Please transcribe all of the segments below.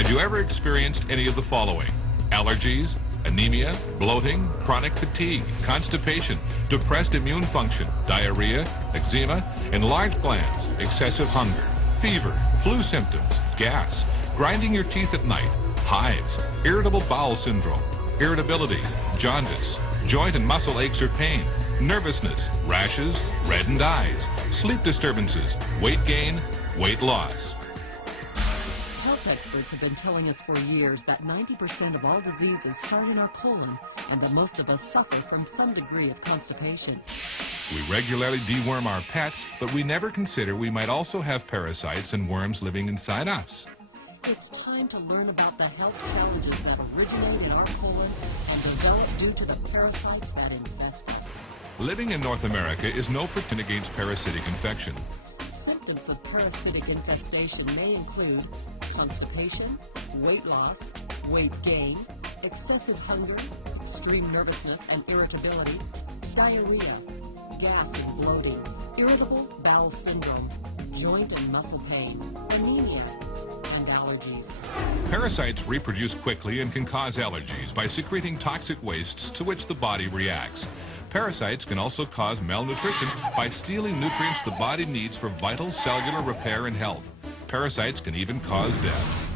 Have you ever experienced any of the following? Allergies, anemia, bloating, chronic fatigue, constipation, depressed immune function, diarrhea, eczema, enlarged glands, excessive hunger, fever, flu symptoms, gas, grinding your teeth at night, hives, irritable bowel syndrome, irritability, jaundice, joint and muscle aches or pain, nervousness, rashes, reddened eyes, sleep disturbances, weight gain, weight loss. Health experts have been telling us for years that 90% of all diseases start in our colon and that most of us suffer from some degree of constipation. We regularly deworm our pets, but we never consider we might also have parasites and worms living inside us. It's time to learn about the health challenges that originate in our colon and develop due to the parasites that infest us. Living in North America is no protection against parasitic infection. Symptoms of parasitic infestation may include constipation, weight loss, weight gain, excessive hunger, extreme nervousness and irritability, diarrhea, gas and bloating, irritable bowel syndrome, joint and muscle pain, anemia, and allergies. Parasites reproduce quickly and can cause allergies by secreting toxic wastes to which the body reacts. Parasites can also cause malnutrition by stealing nutrients the body needs for vital cellular repair and health. Parasites can even cause death.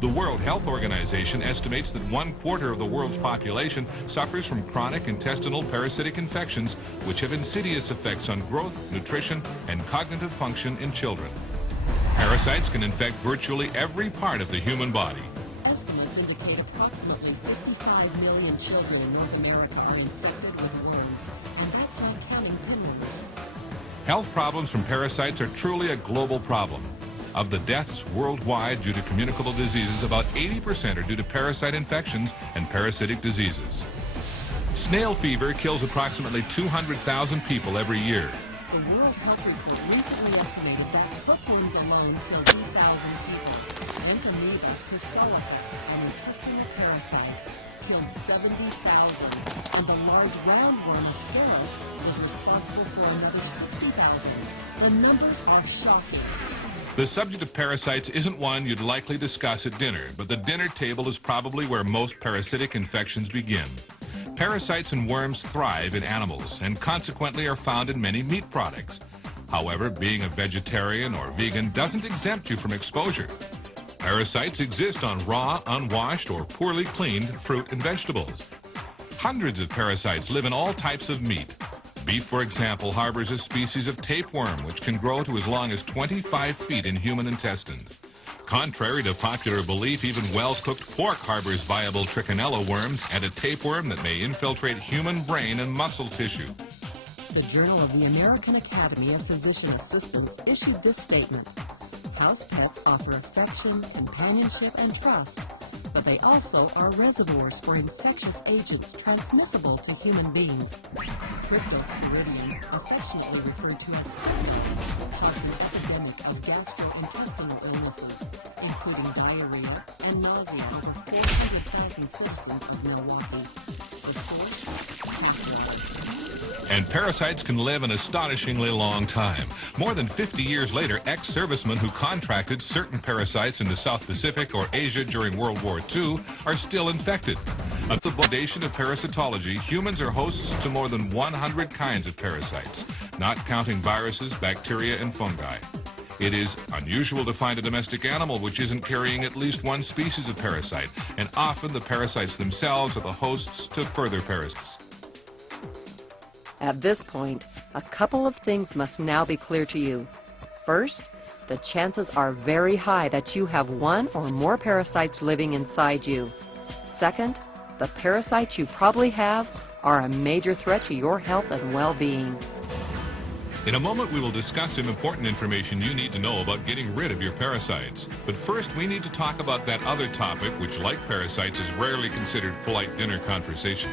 The World Health Organization estimates that 1/4 of the world's population suffers from chronic intestinal parasitic infections, which have insidious effects on growth, nutrition, and cognitive function in children. Parasites can infect virtually every part of the human body. Estimates indicate approximately 55 million children in North America are infected with worms, and that's not counting pinworms. Health problems from parasites are truly a global problem. Of the deaths worldwide due to communicable diseases, about 80% are due to parasite infections and parasitic diseases. Snail fever kills approximately 200,000 people every year. The World Health Report recently estimated that hookworms alone kill 2,000 people. Entamoeba histologica, an intestinal parasite, killed 70,000, and the large roundworm Ascaris was responsible for another 60,000. The numbers are shocking. The subject of parasites isn't one you'd likely discuss at dinner, but the dinner table is probably where most parasitic infections begin. Parasites and worms thrive in animals and consequently are found in many meat products. However, being a vegetarian or vegan doesn't exempt you from exposure. Parasites exist on raw, unwashed, or poorly cleaned fruit and vegetables. Hundreds of parasites live in all types of meat. Beef, for example, harbors a species of tapeworm which can grow to as long as 25 feet in human intestines. Contrary to popular belief, even well-cooked pork harbors viable trichinella worms and a tapeworm that may infiltrate human brain and muscle tissue. The Journal of the American Academy of Physician Assistants issued this statement: house pets offer affection, companionship, and trust, but they also are reservoirs for infectious agents transmissible to human beings. Cryptosporidium, affectionately referred to as crypto, caused an epidemic of gastrointestinal illnesses, including diarrhea and nausea over 400,000 citizens of Milwaukee. The source? Hospitalized. And parasites can live an astonishingly long time. More than 50 years later, ex-servicemen who contracted certain parasites in the South Pacific or Asia during World War II are still infected. At the foundation of parasitology, humans are hosts to more than 100 kinds of parasites, not counting viruses, bacteria, and fungi. It is unusual to find a domestic animal which isn't carrying at least one species of parasite, and often the parasites themselves are the hosts to further parasites. At this point, a couple of things must now be clear to you. First, the chances are very high that you have one or more parasites living inside you. Second, the parasites you probably have are a major threat to your health and well-being. In a moment, we will discuss some important information you need to know about getting rid of your parasites. But first, we need to talk about that other topic, which, like parasites, is rarely considered polite dinner conversation.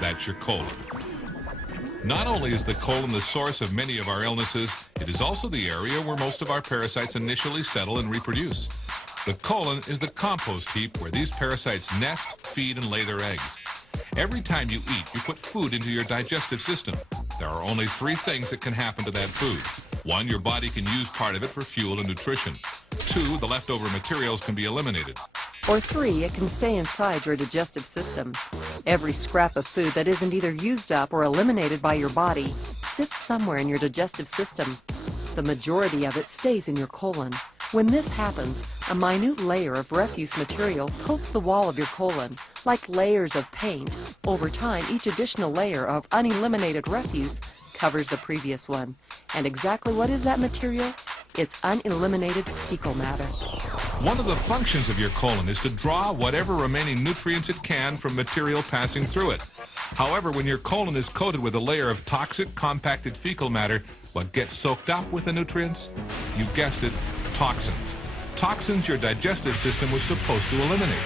That's your colon. Not only is the colon the source of many of our illnesses, it is also the area where most of our parasites initially settle and reproduce. The colon is the compost heap where these parasites nest, feed, and lay their eggs. Every time you eat, you put food into your digestive system. There are only three things that can happen to that food. 1, your body can use part of it for fuel and nutrition. 2, the leftover materials can be eliminated. Or 3, it can stay inside your digestive system. Every scrap of food that isn't either used up or eliminated by your body sits somewhere in your digestive system. The majority of it stays in your colon. When this happens, a minute layer of refuse material coats the wall of your colon, like layers of paint. Over time, each additional layer of uneliminated refuse covers the previous one. And exactly what is that material? It's uneliminated fecal matter. One of the functions of your colon is to draw whatever remaining nutrients it can from material passing through it. However, when your colon is coated with a layer of toxic, compacted fecal matter, what gets soaked up with the nutrients? You guessed it, toxins. Toxins your digestive system was supposed to eliminate.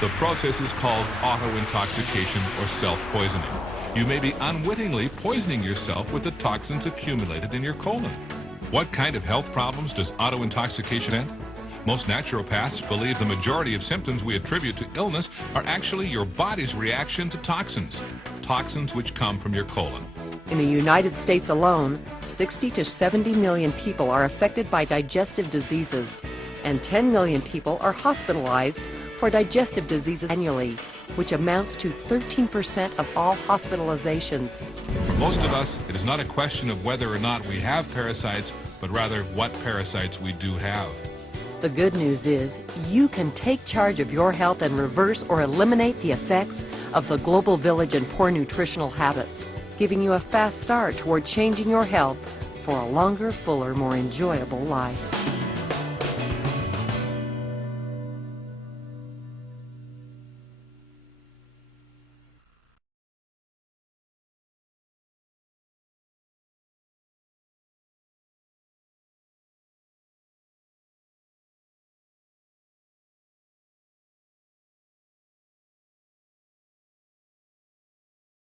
The process is called auto-intoxication or self-poisoning. You may be unwittingly poisoning yourself with the toxins accumulated in your colon. What kind of health problems does auto-intoxication end? Most naturopaths believe the majority of symptoms we attribute to illness are actually your body's reaction to toxins, toxins which come from your colon. In the United States alone, 60 to 70 million people are affected by digestive diseases, and 10 million people are hospitalized for digestive diseases annually, which amounts to 13% of all hospitalizations. For most of us, it is not a question of whether or not we have parasites, but rather what parasites we do have. The good news is you can take charge of your health and reverse or eliminate the effects of the global village and poor nutritional habits, giving you a fast start toward changing your health for a longer, fuller, more enjoyable life.